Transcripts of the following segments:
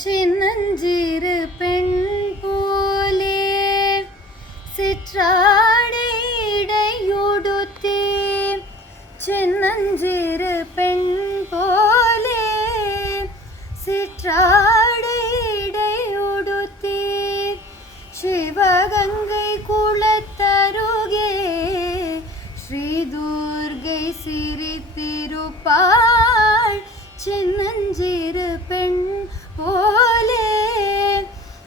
சின்னஞ்சிறு பெண் போலே சிற்றாடை இடையுடுத்தி சின்னஞ்சிறு பெண் போலே சிற்றாடை இடையுடுத்தி சிவகங்கை குளத்தருகே ஸ்ரீதுர்கை சிரித்திருப்பாள். சின்னஞ்சிறு பெண் போலே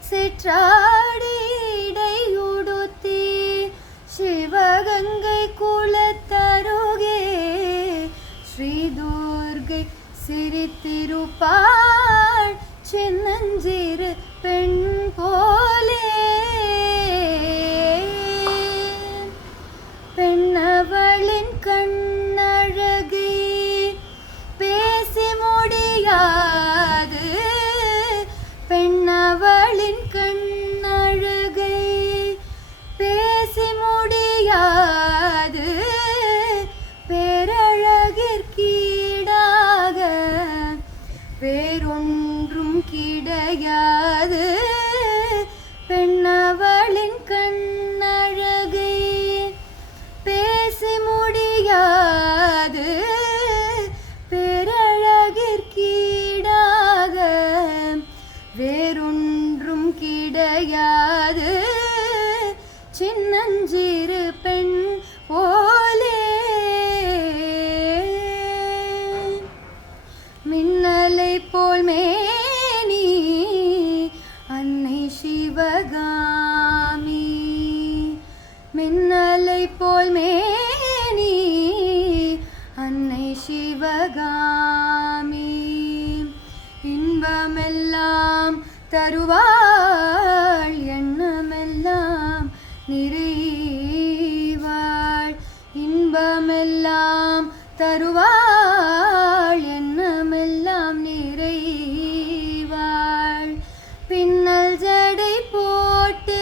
சிற்றாடை இடையுடுத்தி சிவகங்கை குளத்தருகே ஸ்ரீதுர்கை சிரித்திருப்பாள். சின்னஞ்சிறு பெண் போலே பெண்ணவளின் கண்ணழகை பேசி முடியாது. பெண்ணவளின் கண்ணழகை பேசி முடியாது. பேரழகிற்கீடாக வேறொன்றும் கிடையாது. பெண்ணவளின் கண்ணழகை பேசி முடியாது. பேரழகிற்கீடாக வேறொன்றும் கிடையாது. சின்னஞ்சிறு பெண் போலே மின்னலை போல் மேனி அன்னை சிவகாமி. மின்னலை போல் மேனி அன்னை சிவகாமி. இன்பமெல்லாம் தருவாள் எண்ணமெல்லாம் நிறைவாள். இன்பமெல்லாம் தருவாள் எண்ணமெல்லாம் நிறைவாள். பின்னல் ஜடை போட்டு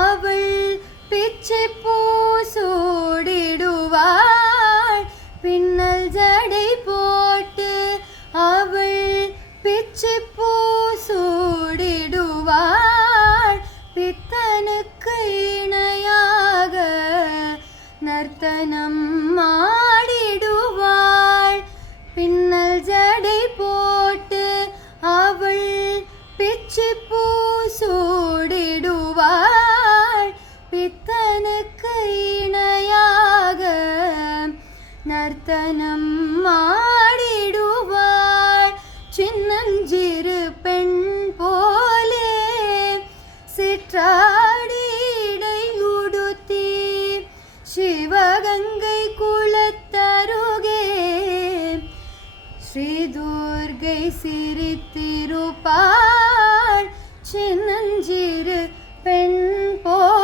அவள் பிச்சை பூ சூடிடுவாள். பின்னல் ஜடை போட்டு அவள் பிச்சை பூ சூடிடுவாள். பித்தனுக்கு இணையாக நர்த்தனம் ஆடிடுவாள். பின்னல் ஜடை போட்டு அவள் பிச்சை பூ சூடிடுவாள். பித்தனுக்கு இணையாக நர்த்தனம் ஆடிடுவாள். சின்னஞ்சிறு பெண் போலே சிற்றாடை இடையுடுத்தி சிவகங்கை குளத்தருகே ஸ்ரீதுர்கை சிரித்திருப்பாள். சின்னஞ்சிறு பெண் போலே